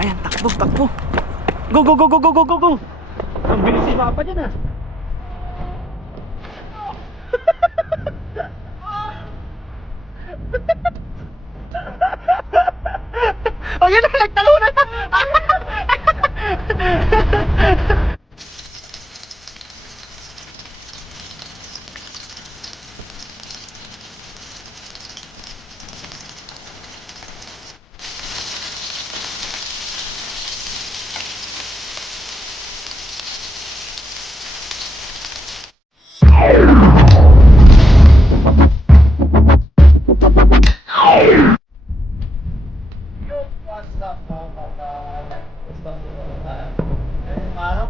Ayan, takbo, takbo. Go, go, go, go, go, go, go, go. Ang bilis si Papa dyan ah. Ayan na, nagtalunan.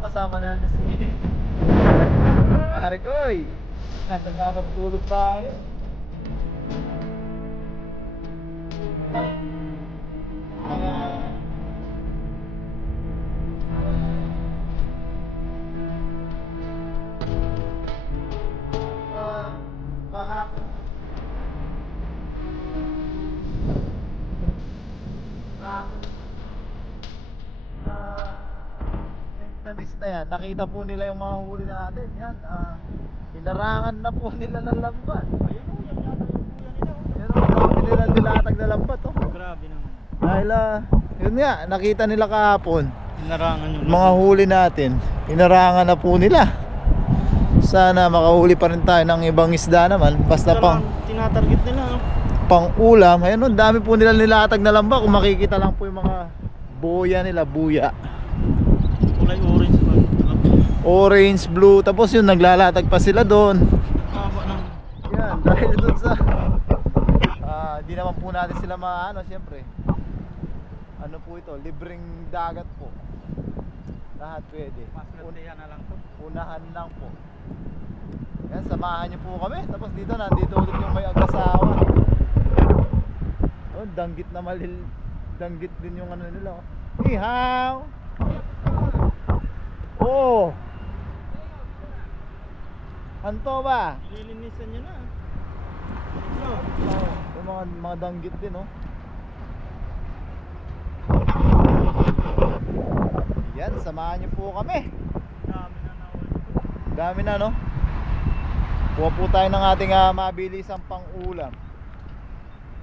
Kasama na si Arikoy. Nagkakatulog tayo. Na yan, nakita po nila yung mga huli natin. Yan, hinarangan na po nila ng lambat. Ayun o, yan yata yung kuya nila. Yan o, dami nila nilatag na lambat o. Grabe naman. Dahil yun nga, nakita nila kahapon. Hinarangan yung mga huli natin. Hinarangan na po nila. Sana makahuli pa rin tayo ng ibang isda naman. Basta pang tinatarget nila pang ulam. Ayun o, dami po nila nilatag na lambat. Kung makikita lang po yung mga boya nila, buya. Kulay orange ba? Orange, blue, tapos yun naglalatag pa sila doon. Yan, dahil doon sa hindi naman po natin sila maano, siyempre. Ano po ito, libreng dagat po. Lahat pwede. Unahan na lang po. Unahan lang po. Yan, samahan niyo po kami. Tapos dito, nandito ulit yung may ag-asawa. Oh, danggit na malil. Danggit din yung ano nila. Ihaw! Oh. Anto ba? Nililinisan niya na. Yung mga danggit din, oh. Yan, samahan niyo po kami. Dami na nawala. Dami na, no? Kuha po tayo ng ating mabilisang pang-ulam.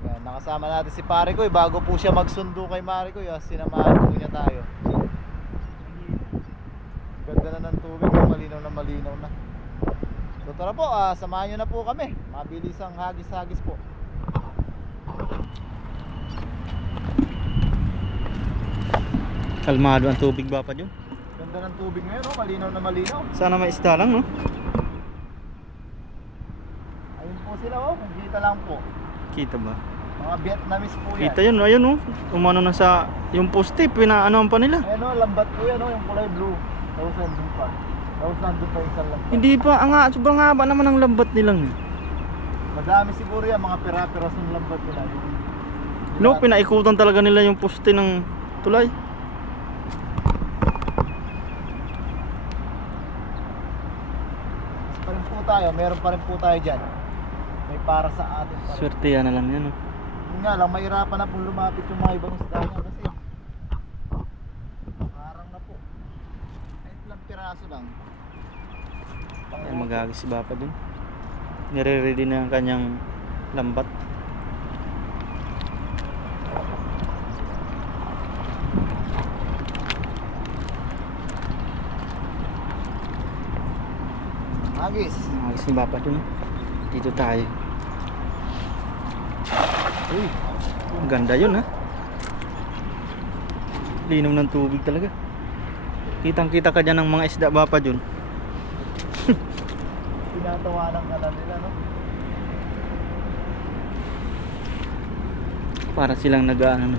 Yan, nakasama natin si Parikoy. Bago po siya magsundo kay Marikoy, sinamahan po niya tayo. Ganda na ng tubig, malinaw na. So tara po, samahan nyo na po kami. Mabilisang hagis-hagis po. Kalmado ang tubig ba pa dyan? Ganda ng tubig ngayon, no? Malinaw na malinaw. Sana may isda lang, no? Ayun po sila, oh. Kung kita lang po. Kita ba? Mga Vietnamese po yan. Kita yun, ayun, oh. Umano na sa yung poste, pinaanoan pa nila. Ayun, oh, lambat po yan, oh. Yung kulay blue. Tapos nandun pa. Tapos nandun pa isang lambat. Hindi pa, sobrang haba naman ang lambat nilang. Madami siguro yan, mga pira-piras ng lambat nila. No, pinaikutan talaga nila yung poste ng tulay. Pa rin po tayo, meron pa rin po tayo dyan. May para sa atin pa rin. Swerte yan na lang yan, oh. Yun nga lang, mahirapan na po lumapit yung mga ibang isda niya kasi parang na po. Kahit lang piraso lang. Ay, magagis si Bapa dun. Nire-ready na ang kanyang lambat. Agis. Magagis ni Bapa dun. Dito tayo. Uy, ang ganda yun, ha. Linom ng tubig talaga. Kitang kita ka dyan ng mga isda, Bapa dun. Tinatawanan ka na nila, no? Para silang nag-ano,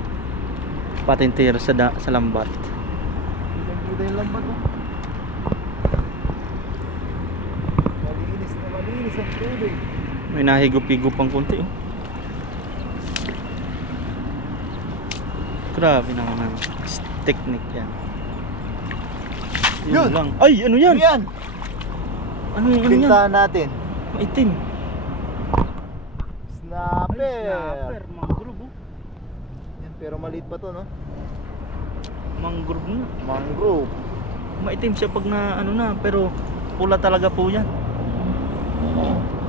patintero sa lambat. Kita yung lambat, no? Malinis ang tubig. May nahigop-higop pang konti, oh. Grabe naman ang technique yan. Yun! Lang. Ay, ano yan? Ano yan? Ano yan? Pintahan natin. Maitim. Snapper! Snapper, mangrove, oh. Yan, pero maliit pa to, no? Mangrove na. Mangrove. Maitim siya pag na ano na, pero pula talaga po yan.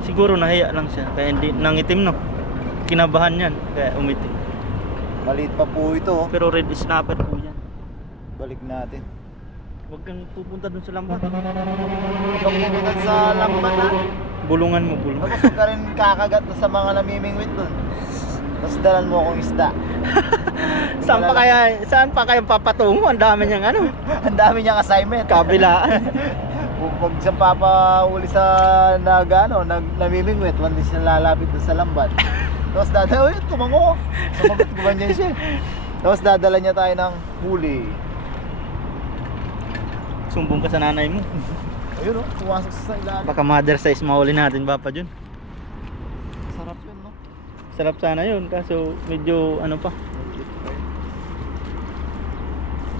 Siguro nahiya lang siya, kaya hindi nangitim no. Kinabahan yan, kaya umitim. Maliit pa po ito. Pero red snapper po yan. Balik natin. Huwag kang pupunta dun sa lambat. Huwag kang pupunta sa lambat na. Bulungan mo, bulungan. Tapos huwag ka rin kakagat sa mga namimingwit dun. Tapos dalan mo akong isda. Saan pa kaya papatungo? Ang dami niyang ano, Ang dami niyang assignment. kabilaan. Pag siya papauli sa namimingwit, hindi siya lalapit doon sa lambat. Tapos dadala, tumango. Sumagot ko ba niya siya? Tapos dadala niya tayo ng huli. Sumbong ka sa nanay mo. Ayun o, pumasok sa ilalim. Baka mother size mahuli natin, Papa Jun. Sarap yun, no? Sarap sana yun, kaso medyo ano pa,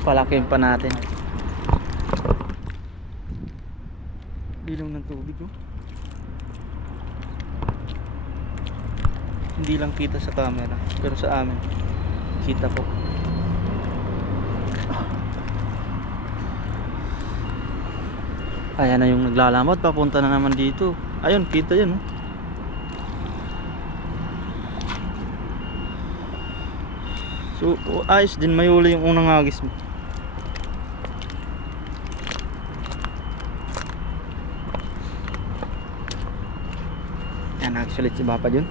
palakin pa natin. Bilong ng tubig oh. Hindi lang kita sa camera, pero sa amin kita po. Ayan na yung naglalamot, papunta na naman dito. Ayun, kita yun oh. So, ayos din, may huli yung unang hagis mo. Yan, actually si Papa Jun.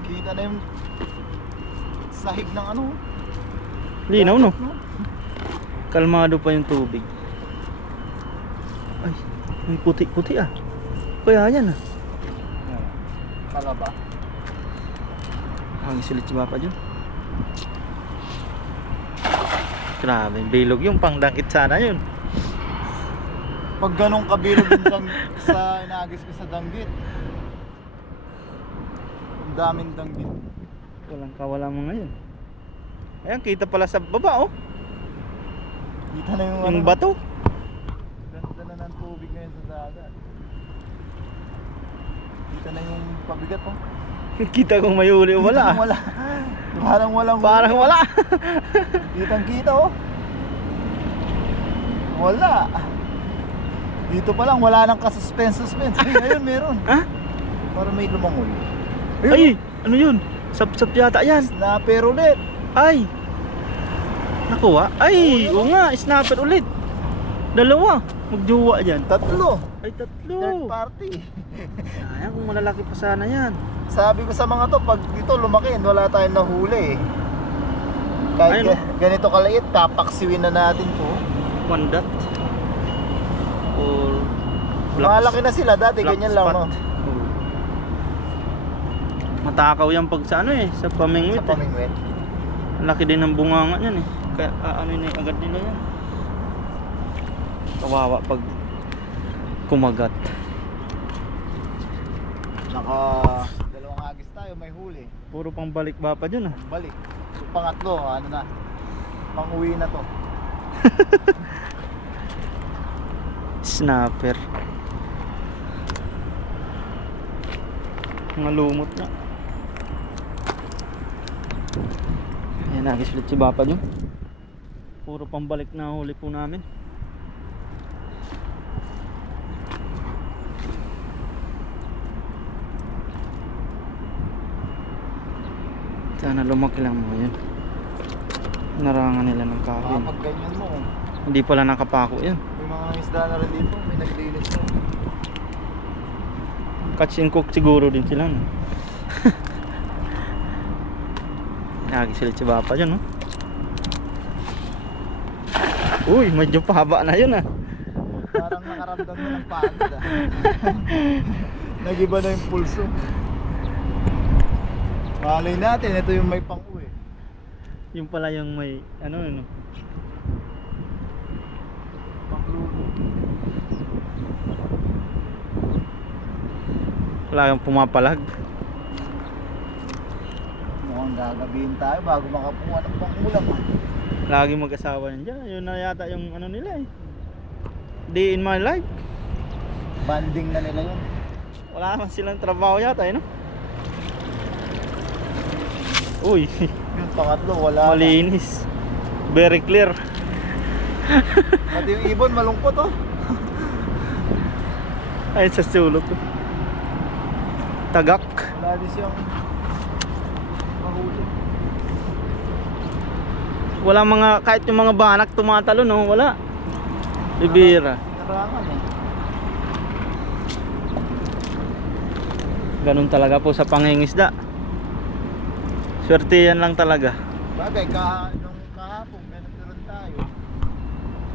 Kita na yung sahig ng ano. Linaw no? Kalmado pa yung tubig. Ay, may puti-puti ah. Kaya yan ah. Kalaba. Hagis ulit si Papa Jun. Grabe, bilog yung pangdangkit sana yun. Pag ganong kabilog yung sa inagis ko sa danggit. Ang daming danggit. Walang kawala mo ngayon. Ayan, kita pala sa baba oh. Kita na yung, Yung bato. Ganda na ng tubig ngayon sa dagat. Kita na yung pabigat oh. Kita kung may huli o wala. Wala. Parang walang Parang wala. Kitang kita oh. Wala. Dito pa lang wala nang kasuspense. Ay, ayun meron. Ha? Parang may lumangoy. Ay, ano yun? Sap-sap yata yan. Snapper ulit. Ay. Nakuha? Ay, oo nga, snapper ulit. Dalawa. Magjowa dyan. Tatlo. Ay, Third tatlo. party. Ayan, kung malalaki pa sana yan. Sabi ko sa mga to, pag dito lumakin, wala tayong nahuli. Kahit Ayun, ganito kaliit, papaksiwin na natin po. One dot. Or black, Malaki na sila dati, black ganyan lang spot. no. Oo. Matakaw yan pag sa ano eh, sa pamingwit Sa pamingwit. eh. Laki din ng bunganga yan eh. Kaya ano na agad nila yan. Kawawa pag kumagat. Naka dalawang agis tayo, may huli. Puro pang balik Papa dyan ah. Balik. So, pangatlo, ano na. Pang-uwi na to. Snapper. Mga lumot na. Ayan, nagis ulit si Papa dyan. Puro pang balik na huli po namin. Sana lumaki lang mo yun. Narangan nila ng kahoy. Pag ganyan mo, Hindi pala nakapako yan. may mga isda na rin dito, may naglinis mo. Catch and cook siguro din sila no? Nagisilid si Papa dyan no? Uy, medyo pahaba na yun ah. Parang nakaramdam na ng pagod ah. Nagiba na yung pulso. Malay natin, ito yung may pang-uwi. Yung pala yung may ano ano. Pangluto. Wala kang pumapalag. Mukhang gagabihin tayo bago makakuha ng pang-ulam. Lagi mag-asawa yan dyan. Yun na yata yung ano nila eh. Day in my life. Banding na nila yun. Wala naman silang trabaho yata eh no? Uy, Yung pangatlo, wala na. malinis. Very clear. Pati yung ibon malungkot oh. Ay, sa sulok ko. Tagak. Wala din siyang mahuli. Wala mga, kahit yung mga banak tumatalo, no? Wala. Bibira. Narangan eh. Ganun talaga po sa pangingisda. Swerte yan lang talaga. Bagay, nung kahapon, meron tayo.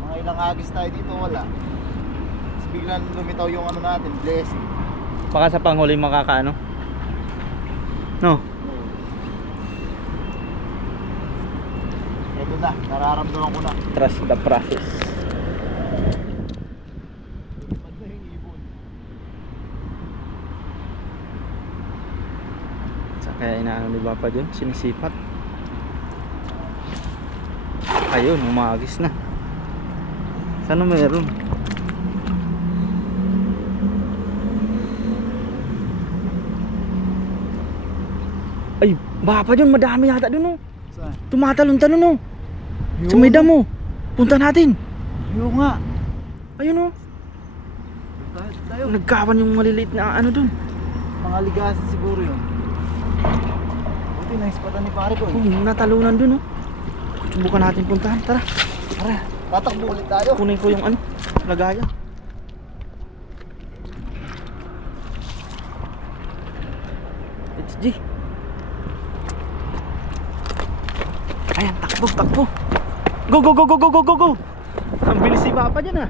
Mga ilang agis tayo dito, wala. Tapos biglang lumitaw yung ano natin, blessing. Baka sa panghuli makakaano. No? Ito na, nararamdaman ko na. Trust the process. Ba't na yung ibon? Sa kaya inaano ni Papa dyan, sinisipat. Ayun, umagis na. Sana meron. Ay, Papa dyan, madami yata dun oh. Saan? Tumatalon-talon oh. Sa may damo. Punta natin. Yung nga. Ayun oh. Tayo. Nagkawan yung maliliit na ano dun. Mga ligasan siguro yun. Buti na-ispatan ni pare ko eh. Oh, natalunan dun oh. Subukan natin puntahan. Tara. Tara. Tatakbo ulit tayo. Kunin ko yung ano, lagayan. Let's G. Ayan, takbo, takbo. Go, go, go, go, go, go, go, go. Ang bilis si Papa dyan ah.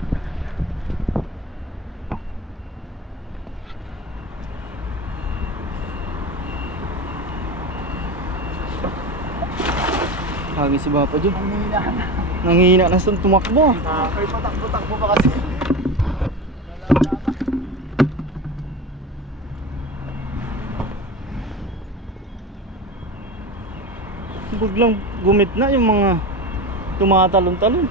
Hagi si Papa dyan. Ang hihinahan na. Nanghihina na sa tumakbo. Kaya patakbo-takbo pa kasi. Biglang gumit na yung mga tumatalon-talon.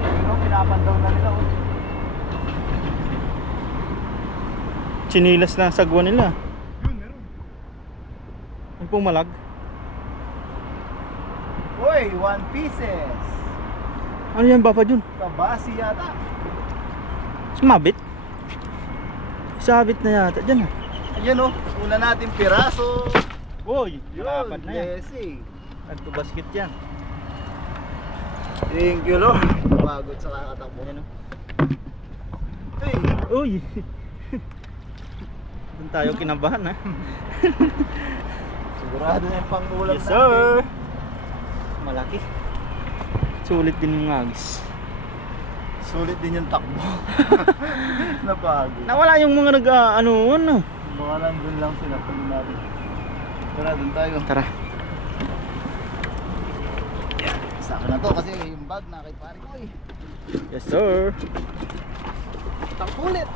Pero pinapandaw na nila oh. Chinilas na sagwa nila. Yun, meron. Ay pumalag. Uy, 1 pieces. Ano yan Papa Jun? Kabasi yata. Sumabit? Sabit na yata dyan ah. Ayan oh, una natin piraso. Uy, Yun, dapat na yan. blessing. Nagtubasket yan. Thank you Lord. Pagod sa kakatakbo. Ayan oh. Hey, Uy! Doon tayo kinabahan ha. sigurado na yung pangulam Yes sir! Malaki. Sulit din yung agis. Sulit din yung takbo. Napagod. Nawala yung mga ano. Mga nandun lang sila pag natin. Tara, dun tayo. Tara. Sa akin na to kasi yung bag na kay pare ko eh. Yes sir! Takbo ulit.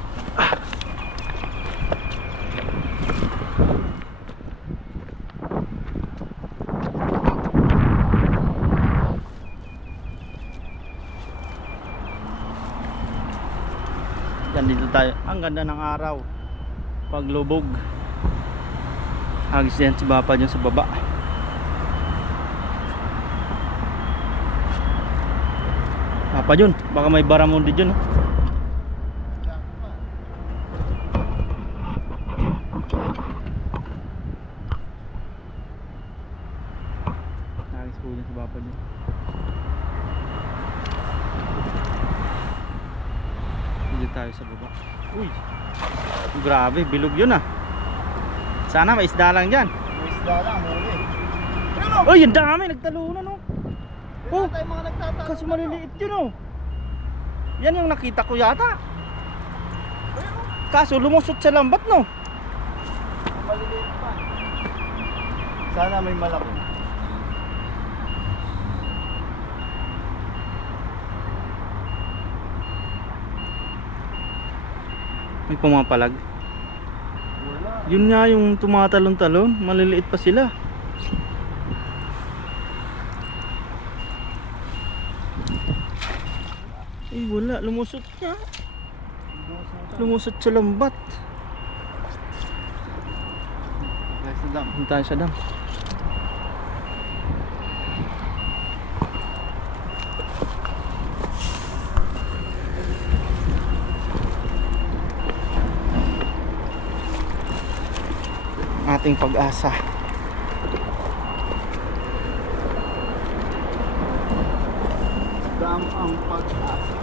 Yan dito tayo. Ang ganda ng araw. Paglubog. Agis yan si Papa dyan sa baba. Papa dyan, baka may baramundi dyan oh. Agis po dyan si Papa dyan. Dito tayo sa baba. Uy, grabe, bilog yun ah. Sana may isda lang dyan. May isda lang, huli. Pero, Uy, ang dami, nagtalunan oh. meron tayong mga nagtatanong. Kasi maliliit yun oh. Yan yung nakita ko yata. Kaso lumusot sa lambat no. Maliliit pa. Sana may malaki. May pumapalag. Wala. Yun nga yung tumatalon-talon. Maliliit pa sila. Eh wala, lumusot nga. Lumusot sa lambat. Guys, na dam. Punta tayo sa dam. ating pag-asa. Dam ang pag-asa.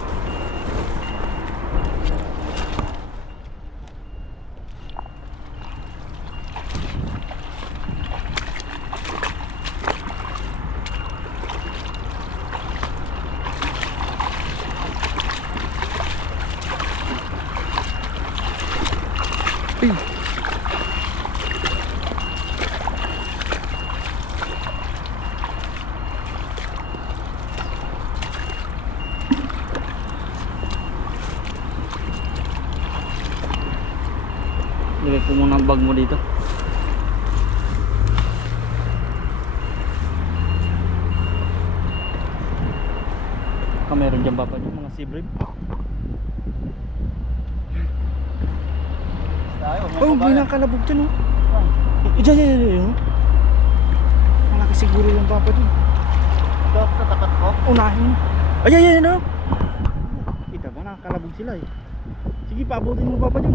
Lagay ko muna ang bag mo dito. Meron dyan papa dyan, mga sea bream. Tayo, mga Oh, may kabayan. nakalabog dyan oh. Diyan. Malaki siguro yung papa dyan. Ito, sa tapat ko. Unahin. Ay, oh. Kita ba, nakakalabog sila eh. Sige, paabutin mo papa dyan.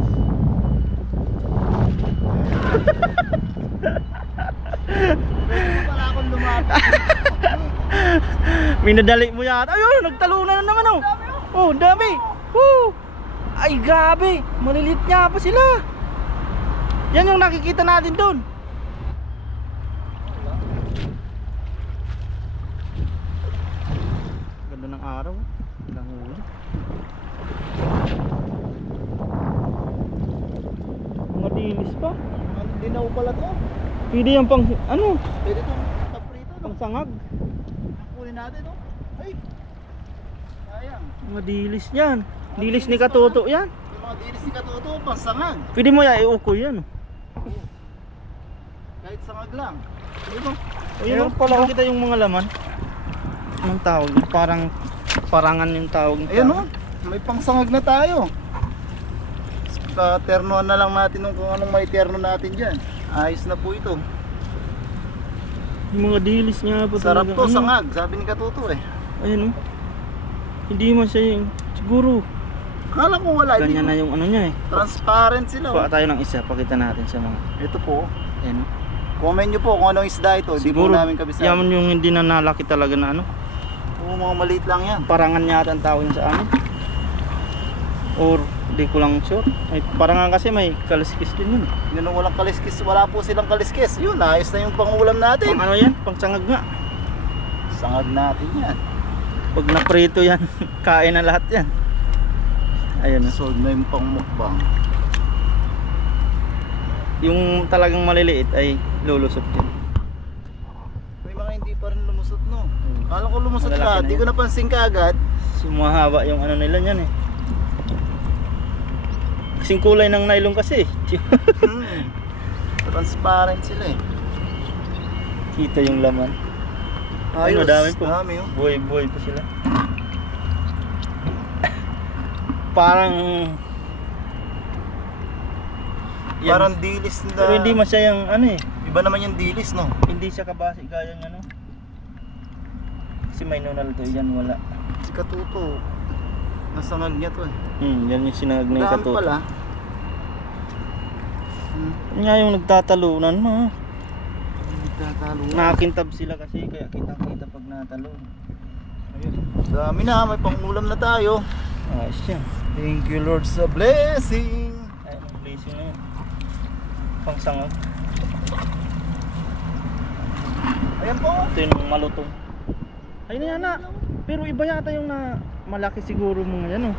Pwede mo pala akong lumapit. Minadali mo yata. Ayun, nagtalunan na naman oh. Oh, dami. Woo! Ay, grabe. Maliliit nga pa sila. Yan yung nakikita natin doon. Ganda ng araw. Ilang huli. Mga dilis pa. Dinaw pala to. Pwede yan pang, ano, Pwede itong pagprito, no? pang sangag. Kunin natin, no? Ay! Sayang. Mga dilis yan. Dilis ni Katuto yan. Yung mga dilis ni Katuto, pansangag. Pwede mo yan, iukoy yan. Kahit sangag lang. Di ba? Ayun pala kita yung mga laman. Anong tawag? Parang parangan yung tawag. Ayan, no? May pangsangag na tayo. Ternoan na lang natin kung anong may terno natin dyan. Ayos na po ito. Yung mga dilis nga po Sarap talaga. to, sangag. Sabi ni Katuto eh. Ayun oh. Hindi man siya yung, siguro. Kala ko wala. Ganyan na yung ano niya eh. Transparent sila. Kuha tayo ng isa, pakita natin sa mga. Ito po. Ayun oh. Comment nyo po kung anong isda ito. Di po Siguro, namin kabisado. yaman yung hindi na nalaki talaga na ano. Oo, mga maliit lang yan. Parangan yata ang tawag niya sa amin. Or, di ko lang sure. Ay, parangan kasi may kaliskis din yun. Yun ang walang kaliskis. Wala po silang kaliskis. Yun, ayos na yung pangulam natin. Pang ano yan? Pang sangag nga. Sangag natin yan. Pag naprito yan, kain na lahat yan. Ayun oh. Sold na yung pangmukbang. Yung talagang maliliit ay lulusot din. May mga hindi pa rin lumusot, no? Kala ko lumusot Malalaki lahat. na Di ko yan. napansin ka agad. Sumahaba yung ano nila niyan eh. Kasing kulay ng nylon kasi. Transparent sila eh. Kita yung laman. Ayos. madami po. Dami, oh. Buhay-buhay pa sila. Parang yan. Parang dilis na. Pero hindi man siya yung ano eh. Iba naman yung dilis, no? Hindi siya kabasi gaya ng ano. Kasi may nunal to, yan wala. Si Katuto. Nasangag niya to eh. Yan yung sinangag na yung Dami Katuto. pala. Yan nga yung nagtatalunan mo. Nagtatalo. Nakakintab sila kasi kaya kitang-kita pag natalo. Ayun. Dami na, may pangulam na tayo. Ayos yan. Thank you Lord sa blessing. Ayun ang blazing na yun. Pang sangag. Ayan po. Ito yung malutong. Ayun na yan na. Pero iba yata yung na malaki siguro mga yan oh.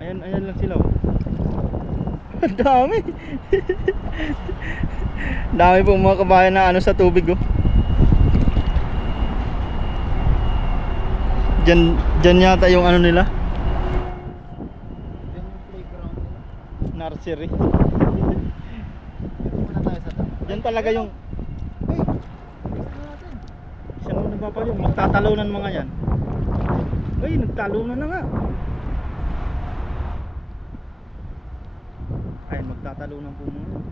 Ayan lang sila oh. Ang dami. Dami pong mga kabayan na ano sa tubig oh. Diyan yata yung ano nila. Yan yung playground nila. Nursery. Dito muna tayo sa tapat. Diyan talaga yung Hey! Tignan natin. siya mo nagpapalyong. Magtatalunan mga yan. Ay, nagtalunan na nga. Ay, magtatalunan po mga yan.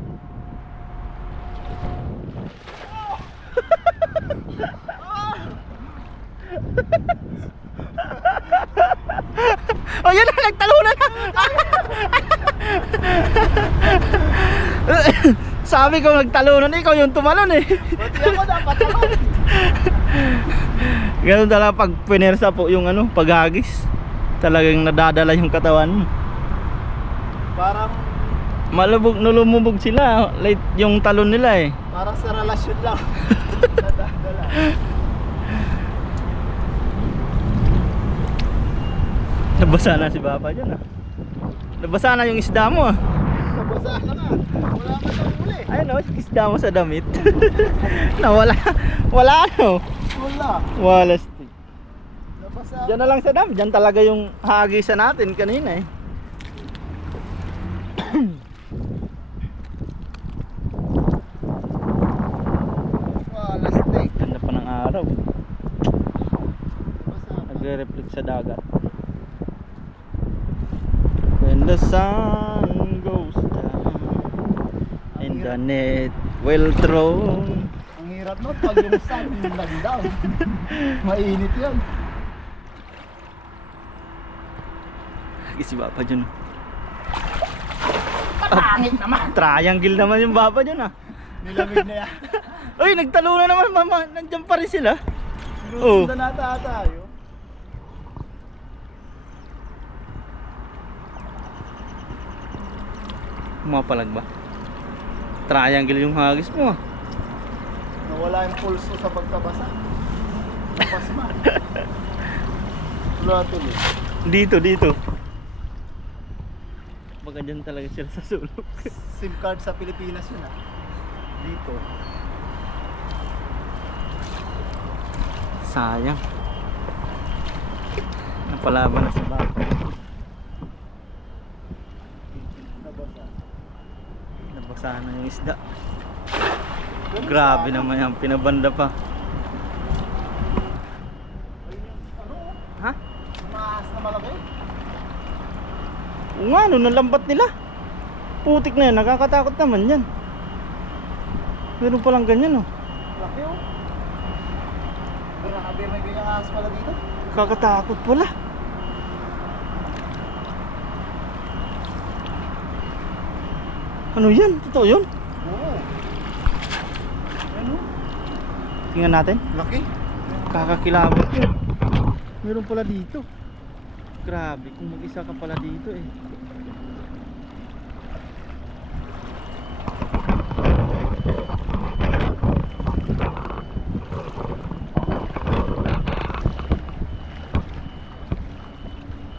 Oh, yan na, nagtalunan na. Sabi ko nagtalunan, ikaw yung tumalon eh. Buti ako dapat ako. Ganun talaga pag pinersa po yung ano, paghagis. Talagang nadadala yung katawan mo. Parang Nalumubog sila, late yung talon nila eh. parang sa relasyon lang. Nadadala. Nabasa na si Papa dyan ah. Nabasa na yung isda mo ah. Nabasa na nga. Wala ka sa huli. Ayun o, yung isda mo sa damit. Nawala. Wala ano. Wala. Wala stick. Nabasa. Diyan na lang sa dam. Diyan talaga yung hagisan natin kanina eh. Wala stick. Ganda pa ng araw. Nabasa. Nagre-reflect sa dagat. When the sun goes down and the net will throw. Ang hirap no pag yung sun nag-down. Mainit yan. Si Papa dyan. Pangit naman. Triangle naman yung Papa dyan ah. Nilamig na yan. Uy, nagtalo na naman mama. Nandiyan pa rin sila. Oh. Sundan nata tayo. Mapalag ba? Triangle yung hagis mo ah. Nawala yung pulso sa pagkabasa. Napasma. Wala tuloy. Dito. Baka dyan talaga sila sa sulok. SIM card sa Pilipinas yun ah. Dito. Sayang. Napalaban na sa bata. Nabasa. Nabasa na yung isda. Grabe naman yan, pinabanda pa. Ayun yung ano? Ha? Maas na malaki. Oo nga, ano, nalambat nila. Putik na yan, nakakatakot naman yan. Meron palang ganyan oh. Laki oh. Grabe, may ganyang ahas pala dito. Kakatakot pala. Ano yan? Totoo yun? Oo. Ano? Tingnan natin. Laki. Kakakilabot yun. Meron pala dito. Grabe, kung mag-isa ka pala dito eh.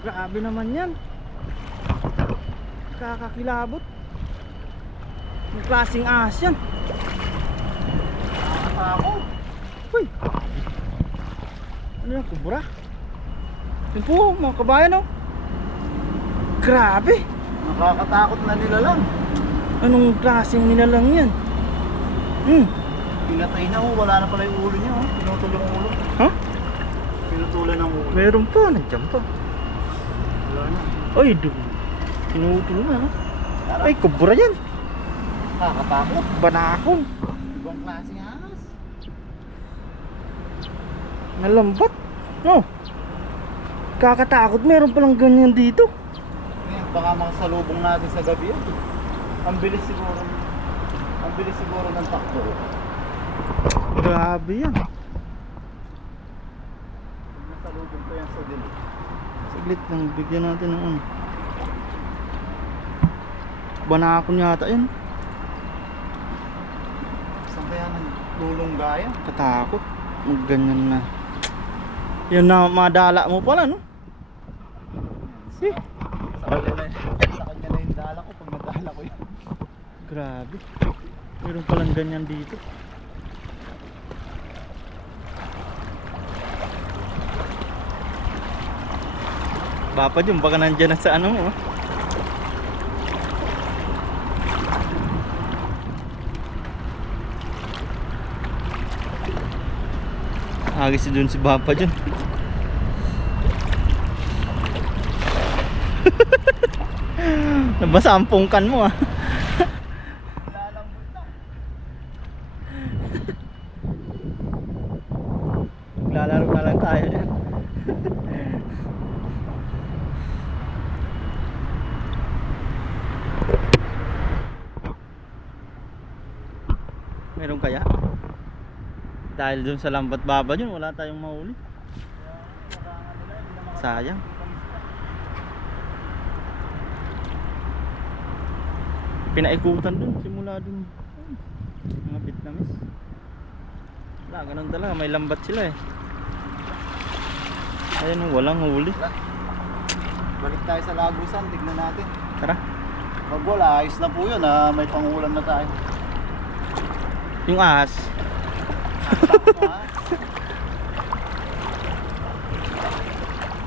Grabe naman yan. Kakakilabot. Yung klaseng ahas yan. Nakakatakot. Uy! Ano yan? Kubra? Yun po, mga kabayan oh. Grabe! Nakakatakot na nila lang. Anong klaseng nilalang yan? Pinatay na oh, wala na pala yung ulo niya oh. Pinutol yung ulo. Ha? Pinutulan ng ulo. Meron pa, nandiyan pa. Wala na. Ay, doon. Pinutol na. Ay, kubra yan. Nakakatakot. Banakon. Ibang klaseng ahas. Nalambat. No. Kakatakot, meron palang ganyan dito. Ngayon, baka mga salubong natin sa gabi yan. Ang bilis siguro. Ang bilis siguro ng takbo. Grabe yan. Nasalubong ko yan sa dilim. Saglit lang, bigyan natin ng ano. Banakon yata yan. Saan kaya nang lulong gaya? Katakot. Ganyan na. Yan na, madala mo pala no? Si. Sa kanya na yung dala ko pag nadala ko yan. Grabe. Meron palang ganyan dito. Bapa dyan, baka nandyan na sa ano mo. Agis dun si Bapa dyan. Nabasa ang pungkan mo ah. Lalambot na. Lalaro na lang tayo dyan. Dahil dun sa lambat baba yun, wala tayong mahuli. Sayang. Pinaikutan dun, simula dun. Mga Vietnamese. Wala, ganun talaga, may lambat sila eh. Ayun, walang huli. Balik tayo sa Lagusan, tignan natin. Tara. Pag wala, ayos na po yun may pangulam na tayo. Yung ahas.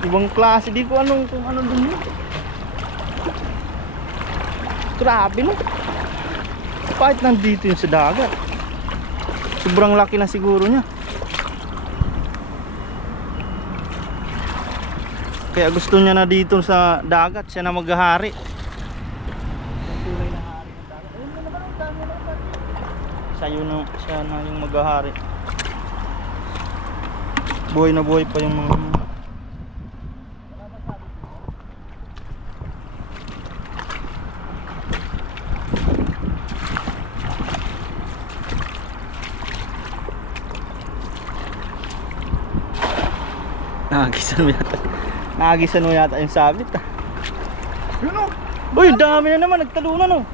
Ibang klase, di ko anong kung ano dun yun. Grabe no. Kahit nandito yun sa dagat. Sobrang laki na siguro niya. Kaya gusto niya na dito sa dagat, siya na maghahari. Siya na yung maghahari. Buhay na buhay pa yung mga Nakagisan mo yata yung sabit ah. Yun o! Uy, dami na naman, nagtalunan oh.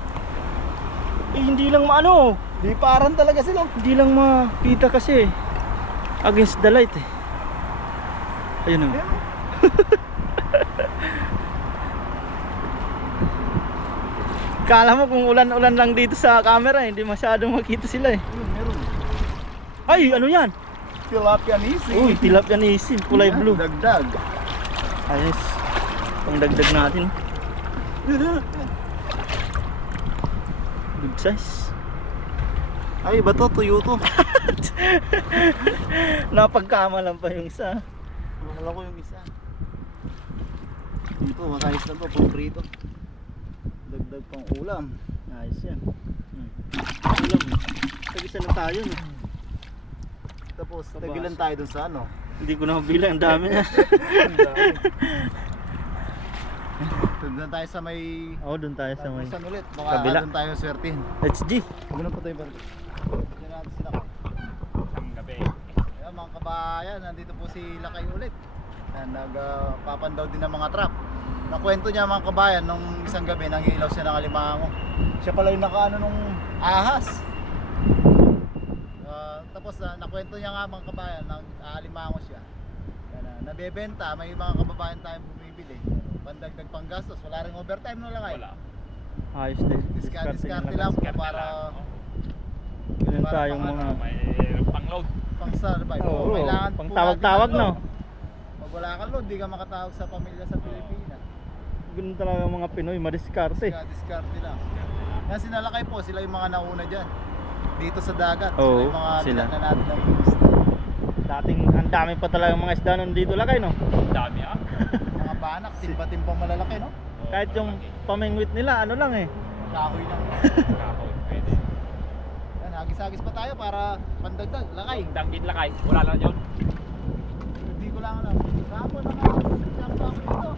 Eh, hindi lang maano. Di paran talaga sila. Hindi lang makita kasi against the light eh. Ayun oh. Kala mo kung ulan-ulan lang dito sa camera, hindi masyadong makita sila eh. Meron. Ay, ano yan? Tilapia nisi. Uy, tilapia nisi, kulay blue. Dagdag. Ayos. Pang dagdag natin. Good size. Ay, iba to, tuyo to. Napagkama lang pa yung isa. Akala ko yung isa. Ito, makayos na to, pumprito. Dagdag pang ulam. Ayos yan. Ulam eh. Tag-isa na tayo no. Tapos, tagilan tayo dun sa ano. Hindi ko na mabilang, ang dami na. Doon tayo sa may... Oo, doon tayo sa may Saan ulit? Baka kabila. doon tayo swertihin. Let's G. Huwag na pa tayo parang. Diyan natin sila ko. Ang gabi. Ayan, mga kabayan, nandito po si Lakay ulit. Nagpapandaw din ng mga trap. Nakwento niya mga kabayan, nung isang gabi nangilaw siya ng alimango. Siya pala yung nakaano nung ahas. Tapos nakwento niya nga mga kabayan, nag-alimango siya. Nabebenta, may mga kababayan tayong bumibili. Pandagdag pang gastos, wala ring overtime no lang ay. Wala. Ayos din. Diskarte lang Diskarte para lang, no? Ganun para tayong pang mga May pang-load. pang survive. Oo, Kailangan pang po tawag-tawag natin ng no. load. Pag wala kang load, di ka makatawag sa pamilya sa Pilipinas. Ganun talaga mga Pinoy, madiskarte. Diskarte lang. Yan sinalakay po, sila yung mga nauna dyan. Dito sa dagat, Oo, yung mga sila. na natin ng isda. Dating ang dami pa talaga mga isda nun dito lakay no. Dami ah. Mga banak, timba-timbang malalaki no? Kahit yung pamingwit nila ano lang eh. Kahoy lang. Kahoy, pwede. Yan, hagis-hagis pa tayo para pandagdag, lakay. Danggit lakay. Wala lang yun. Hindi ko lang alam. Kahapon nakakasama ako dito.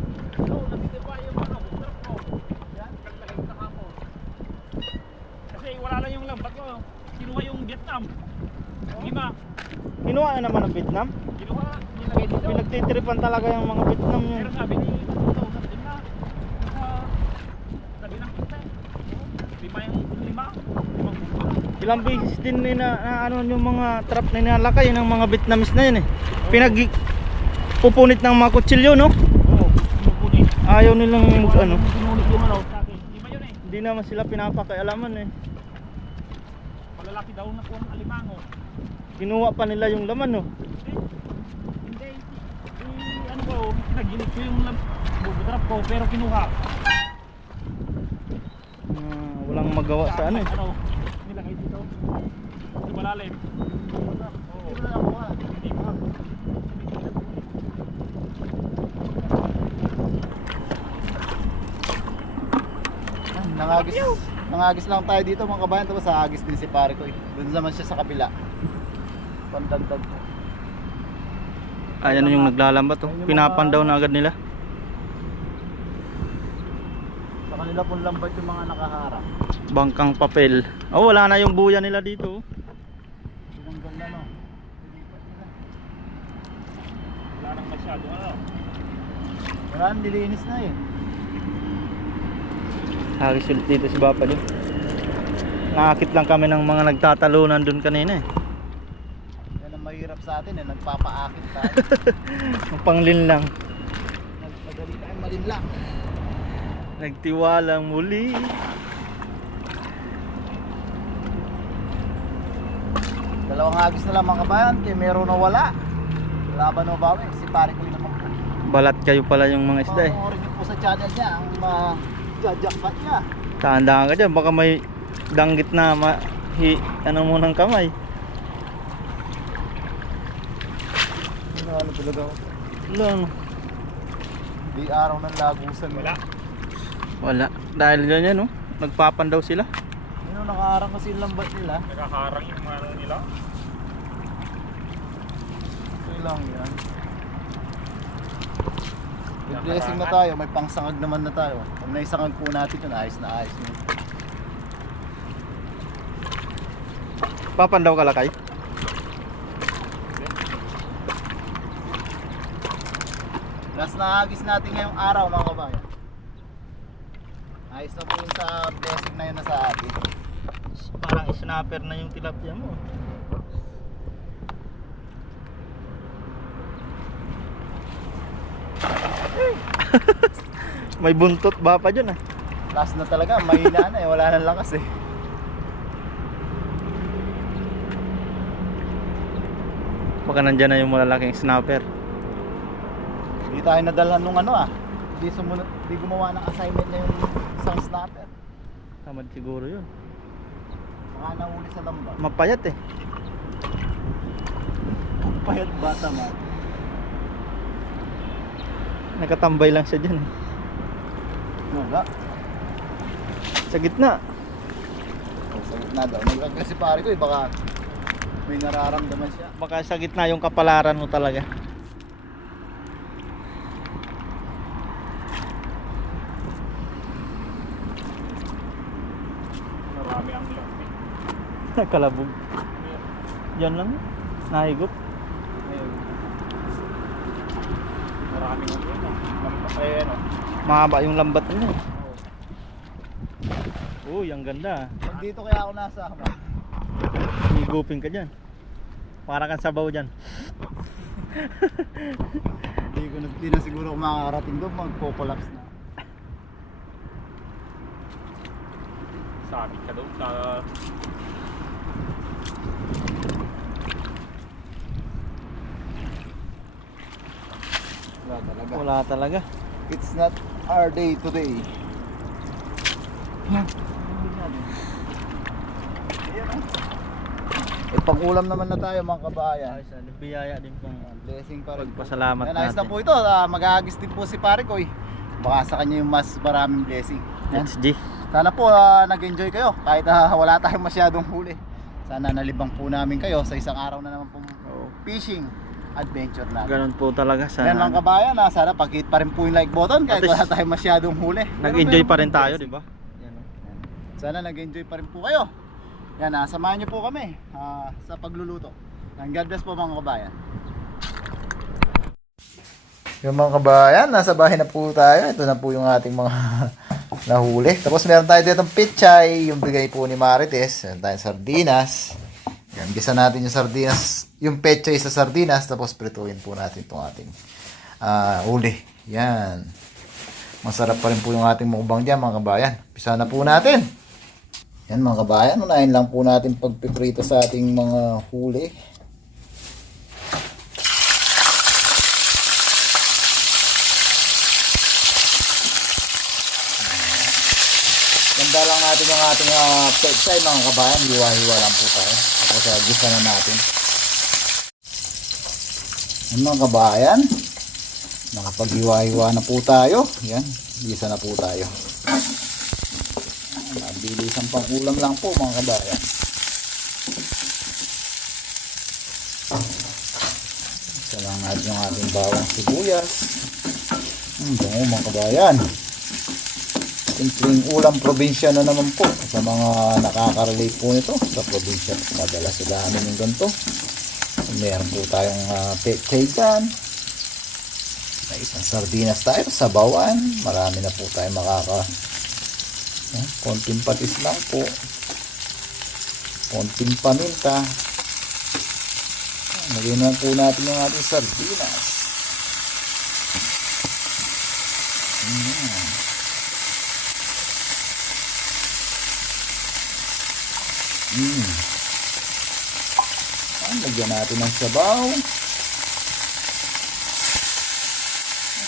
Oo, nandito pa yung ano, trap ko. Yan. Kalagay sa kapon. Kasi wala lang yung lambat ko. Kinuha yung Vietnam. Lima. Kinuha na naman ng Vietnam. Kinuha, nilagay dito. Pinagtitripan talaga yung mga Vietnam yun. Pero sabi ni Ito, sabi na. Sabi ng kita. Lima yung lima. Limang bulo. Ilang beses din na ano yung mga trap na nilalakay ng mga Vietnamese na yun eh. Pinag pupunit ng mga kutsilyo no. Oo, pinupunin. Ayaw nilang ano. Pinulit yung ano sa akin. Lima yun eh. Hindi naman sila pinapakialaman eh. Malalaki daw na kuha ng alimango. Kinuha pa nila yung laman no. Hindi. Ano ko, naginip ko yung bubudrap ko pero kinuha. Walang magawa sa ano eh. Ano, nilagay dito. Hindi malalim. Oo. Hindi mo na nakuha. Hindi pa. Nangagis lang tayo dito mga kabayan, tapos hagis din si pare ko eh. Doon naman siya sa kabila. Pandagdag po. Ayan yung naglalambat oh. Pinapandaw na agad nila. Sa kanila pong lambat yung mga nakaharap. Bangkang papel. Oh, wala na yung buya nila dito. Tinanggal na no. Masyado ano. Wala, nilinis na eh. Hagis ulit dito si Bapa doon. Nakakit lang kami ng mga nagtatalunan doon kanina eh. Yan ang mahirap sa atin eh, nagpapaakit tayo. Ang panglin lang. Nagpadali tayong malinlang. Nagtiwalang muli. Dalawang hagis na lang mga kabayan, kaya meron na wala. Laban o bawi, si pare ko yun naman po. Balat kayo pala yung mga isda eh. Panoorin niyo po sa channel niya, ang jajakpat niya. Tandaan ka dyan, baka may danggit na ano mo ng kamay. Ano talaga ako? Lang. Di araw ng lagusan. Wala. Wala. Dahil ganyan no, nagpapandaw sila. Yun ang nakaarang kasi yung lambat nila. Nakakarang yung ano nila. Ito lang yan. May blessing na tayo, may pangsangag naman na tayo. Pag naisangag po natin yun, ayos na ayos na. Papandaw ka lakay. Last na hagis natin ngayong araw mga kabayan. Ayos na po yung sa blessing na yun na sa atin. Parang snapper na yung tilapia mo. May buntot ba pa dyan ah. Last na talaga, mahina na eh, wala nang lakas eh. Baka nandyan na yung malalaking snapper. Hindi tayo nadalhan nung ano ah. Hindi gumawa ng assignment na yung isang snapper. Tamad siguro yun. Baka nahuli sa lambat. Mapayat eh. Payat bata man. Nakatambay lang siya dyan eh. Wala. Sa gitna. Sa gitna daw. Naglag kasi pare ko eh, baka may nararamdaman siya. Baka sa gitna yung kapalaran mo talaga. Marami ang lampi. Kalabog. Yan lang. Nahigop. Ayun. Maraming ano yun. Lampas ay ano. Mahaba yung lambat niya. Uy, ang ganda. Pag dito kaya ako nasama. Higupin ka dyan. Para kang sabaw dyan. Hindi na siguro ako makakarating doon, magpo-collapse na. Sabit ka daw sa... Wala talaga. Wala talaga. It's not our day today. Eh, pang-ulam naman na tayo mga kabayan. Ayos, biyaya din pong Blessing pa rin. pagpasalamat Yan, ayos na natin. po ito. Mag-aagis din po si pare ko eh. Baka sa kanya yung mas maraming blessing. Yan. HG. Sana po nag-enjoy kayo kahit wala tayong masyadong huli. Sana nalibang po namin kayo sa isang araw na naman pong fishing adventure natin. Ganun po talaga. Yan mga kabayan, sana pag-hit pa rin po yung like button kahit At least, wala tayong masyadong huli. Nag-enjoy Pero pa rin meron tayo, blessing. di ba? Yan, oh. Sana nag-enjoy pa rin po kayo. Yan, samahan niyo po kami sa pagluluto. And God bless po mga kabayan. Yung mga kabayan, nasa bahay na po tayo. Ito na po yung ating mga nahuli. Tapos meron tayo dito ng pichay, yung bigay po ni Marites. Meron tayong sardinas. Yan, gisa natin yung sardinas, yung pechay sa sardinas. Tapos prituin po natin itong ating huli. Yan. Masarap pa rin po yung ating mukbang dyan mga kabayan. Pisa na po natin. Yan mga kabayan, unahin lang po natin pagpiprito sa ating mga huli. Ganda lang natin yung ating pechay mga kabayan, hiwa-hiwa lang po tayo. Tapos gisa na natin. Yan mga kabayan, nakapag-hiwa-hiwa na po tayo. Yan, gisa na po tayo. Mabilisang pang-ulam lang po mga kabayan. Isa lang natin yung ating bawang sibuyas. Bango mga kabayan. Simpleng ulam probinsya na naman po. Sa mga nakaka-relate po nito sa probinsya, madalas sila yung ganito. Meron po tayong pechay dyan. May isang sardinas tayo sa bawan. Marami na po tayo konting patis lang po. Konting paminta. Lagyan na po natin yung ating sardinas. Lagyan natin ng sabaw.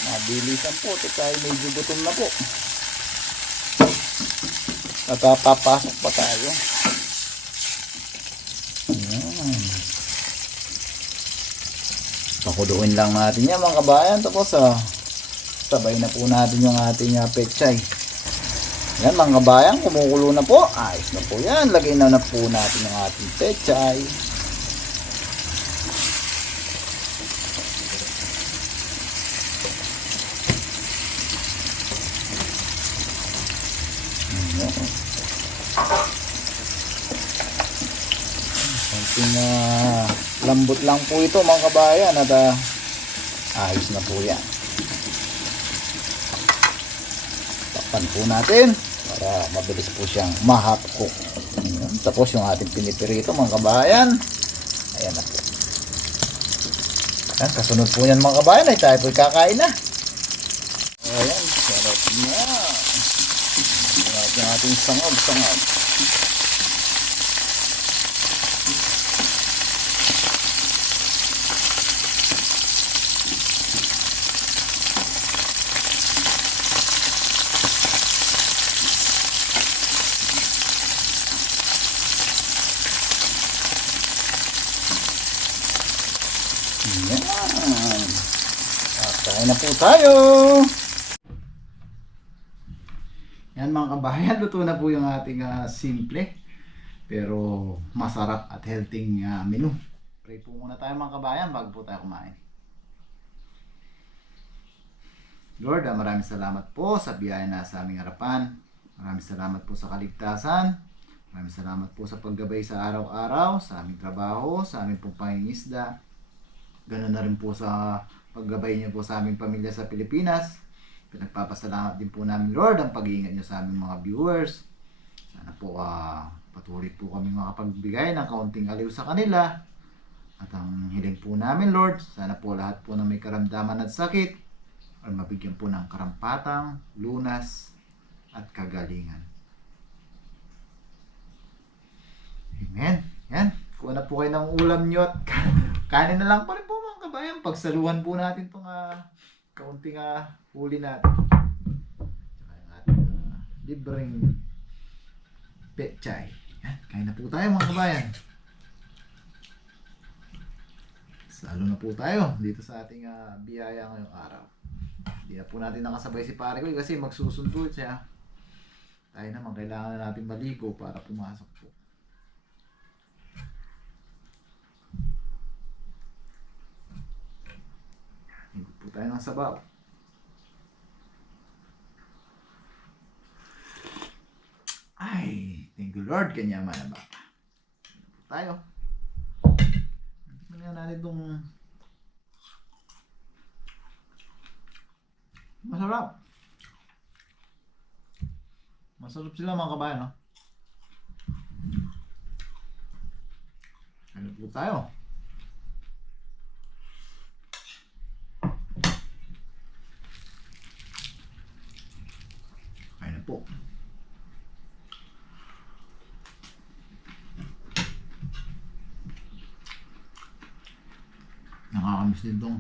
Mabilisan po ito tayo, medyo gutom na po. Napapasok pa tayo. Pakuluin lang natin yan mga kabayan. Tapos sabay na po natin yung ating pechay. Yan mga kabayan, kumukulo na po. Ayos na po yan. Lagay na po natin yung ating pechay. Konting lambot lang po ito mga kabayan at ayos na po yan. Takpan po natin para mabilis po siyang mahapok. Tapos yung ating pinipirito mga kabayan, ayan na po. Ayan, kasunod po yan mga kabayan ay tayo po kakain na. Ayan, sarap niya. Sarap yung ating sangag. Yan. Kain na po tayo. Yan mga kabayan, luto na po yung ating simple pero masarap at healthy menu. Pray po muna tayo mga kabayan bago po tayo kumain. Lord, maraming salamat po sa biyaya na sa aming harapan. Maraming salamat po sa kaligtasan. Maraming salamat po sa paggabay sa araw-araw, sa aming trabaho, sa aming pong pangingisda. Ganun na rin po sa paggabay niyo po sa aming pamilya sa Pilipinas. Pinagpapasalamat din po namin Lord ang pag-iingat niyo sa aming mga viewers. Sana po patuloy po kami makapagbigay ng kaunting aliw sa kanila. At ang hiling po namin Lord, sana po lahat po na may karamdaman at sakit ay mabigyan po ng karampatang, lunas at kagalingan. Amen. Yan. Kuha na po kayo ng ulam nyo at kanin na lang pa rin po mga kabayan. Pagsaluhan po natin itong kaunting huli natin. Tsaka yung ating libreng pechay. Yan. Kain na po tayo mga kabayan. Salo na po tayo dito sa ating biyaya ngayong araw. Hindi na po natin nakasabay si pare ko kasi magsusundo siya. Tayo naman kailangan na natin maligo para pumasok po. Hindi po tayo ng sabaw. Ay, thank you Lord, kanya man ba? Tayo. Tingnan natin itong masarap. Masarap sila mga kabayan, no? Ano po tayo? Kain na po. Nakakamiss din itong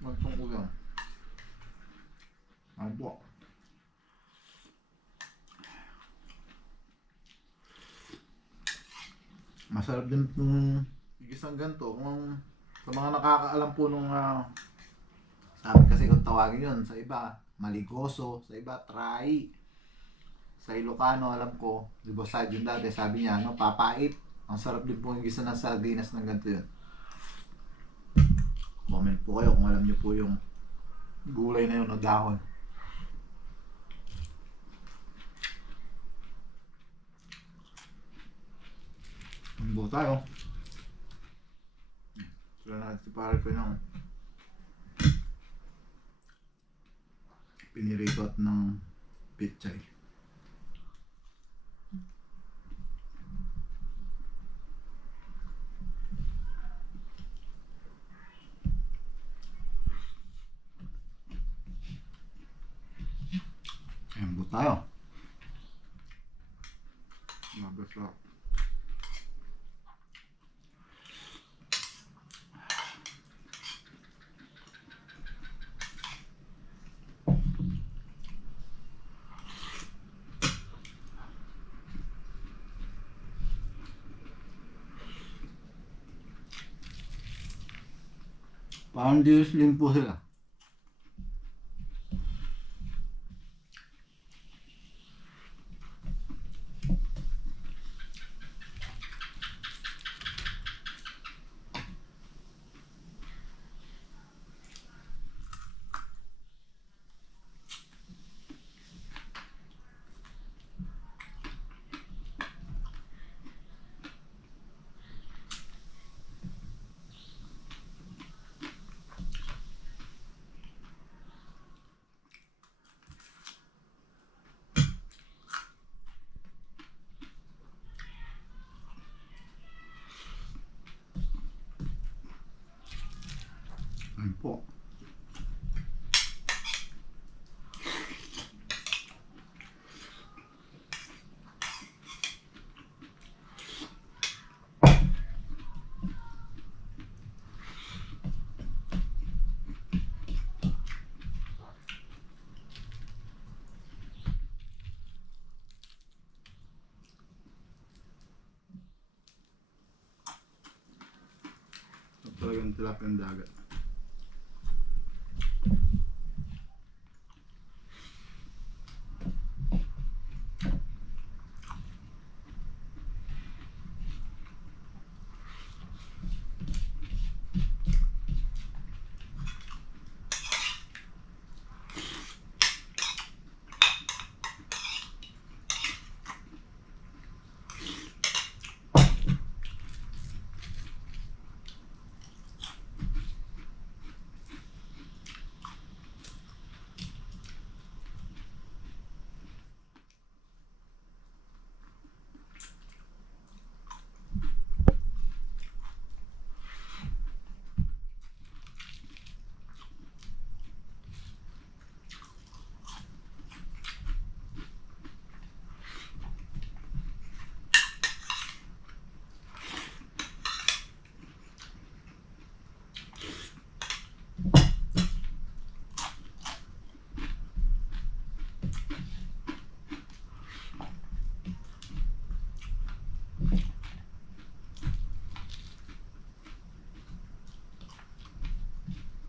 magtong ulam. Ano po? Masarap din itong igisang ganito. Kung sa mga nakakaalam po nung sa amin kasi kung tawagin yun, sa iba maligoso, sa iba try. Sa Ilocano alam ko, di ba sa yun dati sabi niya, no, papait. Ang sarap din po yung gisa ng sardinas ng ganito yun. Comment po kayo kung alam niyo po yung gulay na yun o dahon. Ano tayo? Sila natin si pare ko ng pinirikot ng pichay. Ayan po tayo. Magasarap. Parang di slim po sila. Ayan po. Talagang tilapia ng dagat.